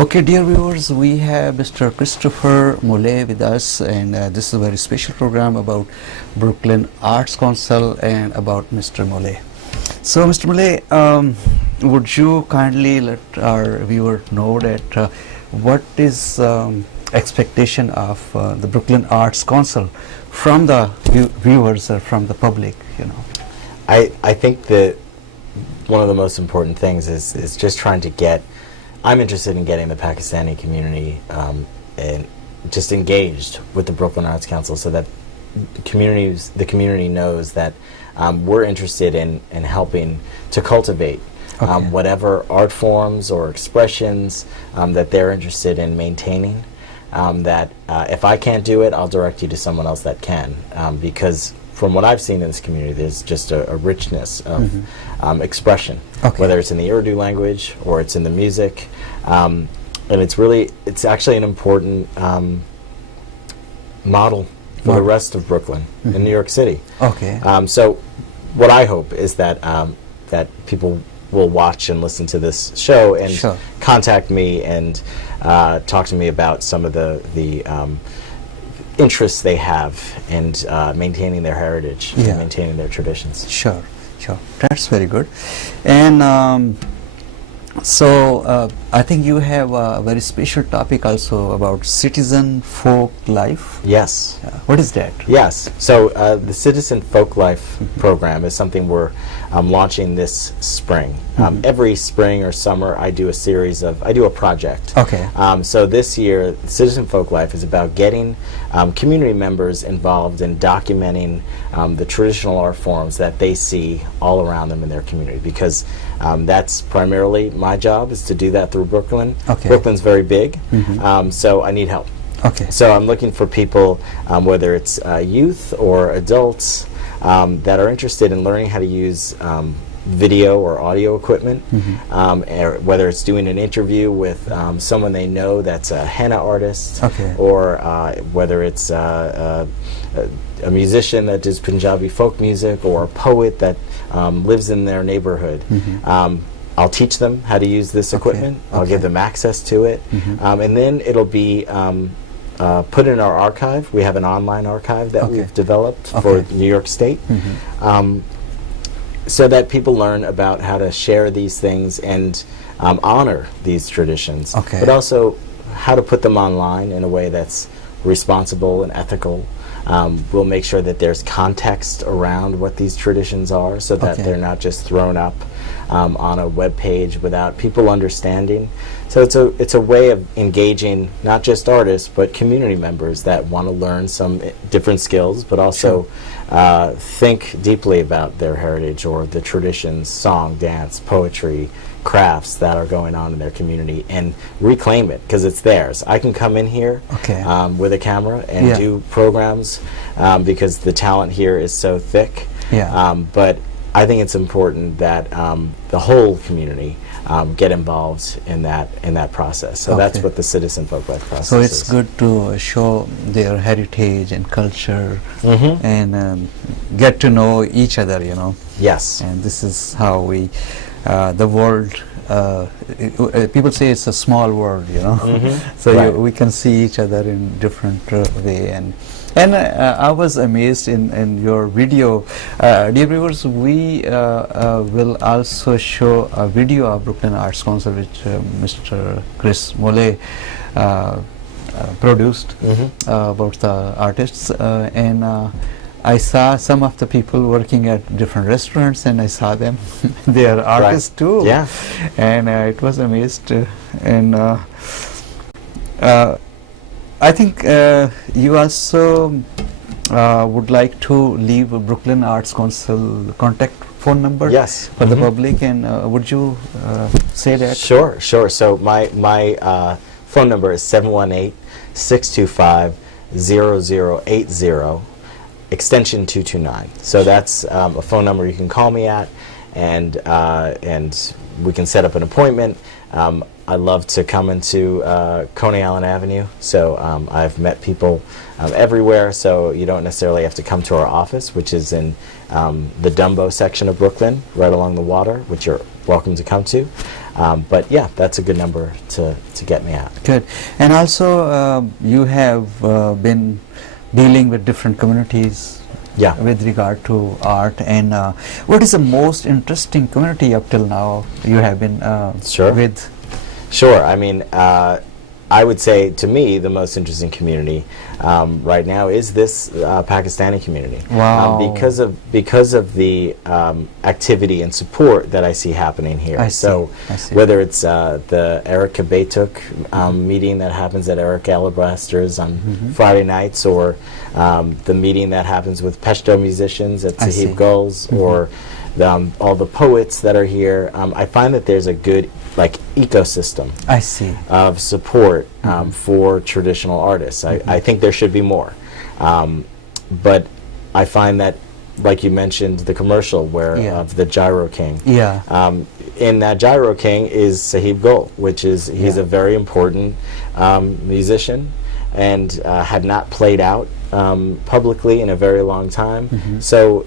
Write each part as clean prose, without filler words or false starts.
Okay, dear viewers, we have Mr. Christopher Mule with us, and this is a very special program about Brooklyn Arts Council and about Mr. Mule. So, Mr. Mule, would you kindly let our viewer know that what is expectation of the Brooklyn Arts Council from the viewers or from the public? I think that one of the most important things is just trying to get. I'm interested in getting the Pakistani community and just engaged with the Brooklyn Arts Council, so that the community knows that we're interested in helping to cultivate whatever art forms or expressions that they're interested in maintaining. That if I can't do it, I'll direct you to someone else that can, because from what I've seen in this community, there's just a richness of expression, whether it's in the Urdu language or it's in the music, and it's actually an important model for the rest of Brooklyn and New York City. So what I hope is that that people will watch and listen to this show and contact me and talk to me about some of the interests they have in maintaining their heritage and maintaining their traditions. Sure. That's very good. And so I think you have a very special topic also about citizen folk life. Yes. What is that? Yes. So the Citizen Folk Life program is something we're launching this spring. Every spring or summer, I do a project. So this year, Citizen Folk Life is about getting community members involved in documenting the traditional art forms that they see all around them in their community, because that's primarily my job, is to do that through Brooklyn. Brooklyn's very big, so I need help. So I'm looking for people, whether it's youth or adults, that are interested in learning how to use video or audio equipment, or whether it's doing an interview with someone they know that's a henna artist, or whether it's a musician that does Punjabi folk music, or a poet that lives in their neighborhood. I'll teach them how to use this equipment. I'll give them access to it, and then it'll be put in our archive. We have an online archive that we've developed for New York State, so that people learn about how to share these things and honor these traditions, but also how to put them online in a way that's responsible and ethical. We'll make sure that there's context around what these traditions are, so that they're not just thrown up on a web page without people understanding. So it's a way of engaging not just artists but community members that want to learn some different skills, but also think deeply about their heritage or the traditions, song, dance, poetry, crafts that are going on in their community, and reclaim it, because it's theirs. I can come in here with a camera and do programs because the talent here is so thick, but I think it's important that the whole community get involved in that process. So that's what the Citizen Folk Life process is. So it's good to show their heritage and culture, and get to know each other, Yes. And this is how we, the world, people say it's a small world, So we can see each other in different way. And I was amazed in your video. Dear viewers, we will also show a video of Brooklyn Arts Council, which Mr. Chris Mule produced about the artists. And I saw some of the people working at different restaurants, and I saw them. They are artists too. And it was amazed. And I think you also would like to leave Brooklyn Arts Council contact phone number for the public, and would you say that? Sure. So my phone number is 718-625-0080, extension 229. So that's a phone number you can call me at, and we can set up an appointment. I love to come into Coney Island Avenue, so I've met people everywhere, so you don't necessarily have to come to our office, which is in the Dumbo section of Brooklyn, right along the water, which you're welcome to come to. But yeah, that's a good number to get me at. Good. And also, you have been dealing with different communities with regard to art. And what is the most interesting community up till now you have been with? Sure. I mean, I would say, to me, the most interesting community right now is this Pakistani community. Wow. Because of the activity and support that I see happening here. I see. Whether it's the Eric Kabetuk meeting that happens at Eric Alabaster's on Friday nights, or the meeting that happens with Peshto musicians at Sahib Gul's, or all the poets that are here, I find that there's a good ecosystem of support for traditional artists. I think there should be more. But I find that, like you mentioned, the commercial of the Gyro King. In that Gyro King is Sahib Gul, which is, he's a very important musician, and had not played out publicly in a very long time. So,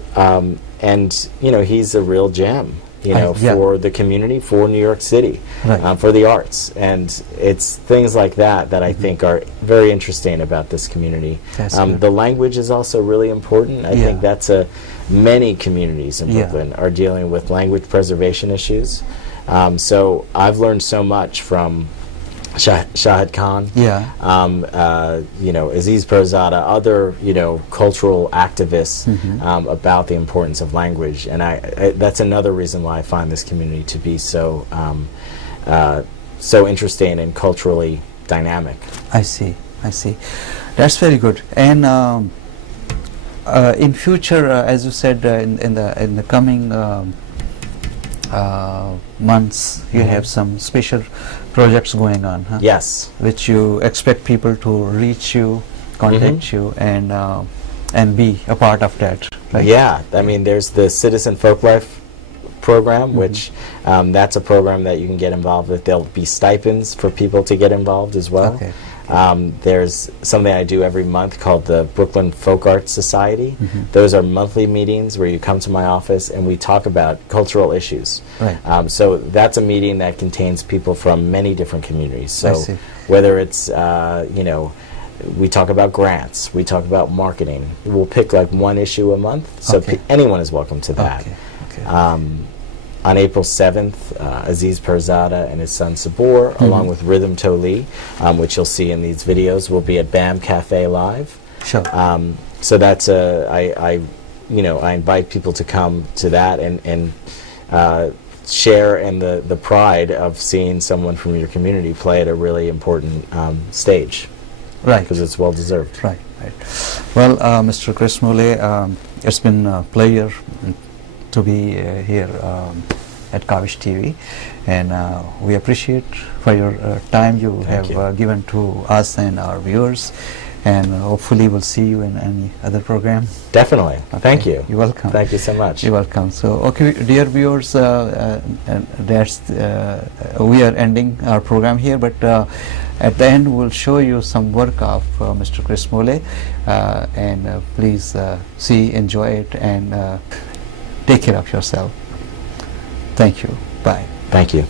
and he's a real gem. For the community, for New York City, for the arts. And it's things like that I think are very interesting about this community. The language is also really important. I think that's many communities in Brooklyn are dealing with language preservation issues. So I've learned so much from Shahid Khan, Aziz Perzada, other cultural activists about the importance of language, and that's another reason why I find this community to be so so interesting and culturally dynamic. I see. That's very good. And in future, as you said, in the coming months, you have some special projects going on, huh? Yes. Which you expect people to reach you, contact you, and be a part of that. Right? Yeah, I mean, there's the Citizen Folklife program, which that's a program that you can get involved with. There'll be stipends for people to get involved as well. Okay. There's something I do every month called the Brooklyn Folk Arts Society. Those are monthly meetings where you come to my office and we talk about cultural issues. So that's a meeting that contains people from many different communities. So whether it's, we talk about grants, we talk about marketing. We'll pick one issue a month, so anyone is welcome to that. On April 7th, Aziz Perzada and his son Sabor, along with Rhythm Toli, which you'll see in these videos, will be at BAM Cafe Live. So that's I invite people to come to that and share in the pride of seeing someone from your community play at a really important stage. Because it's well deserved. Right. Well, Mr. Chris Mule, it's been a pleasure to be here at Kawish TV, and we appreciate for your time you have given to us and our viewers, and hopefully we'll see you in any other program. Definitely. Thank you. You're welcome. Thank you so much. You're welcome. So, dear viewers, that's we are ending our program here, but at the end we'll show you some work of Mr. Chris Mule, and please see, enjoy it, and take care of yourself. Thank you. Bye. Thank you.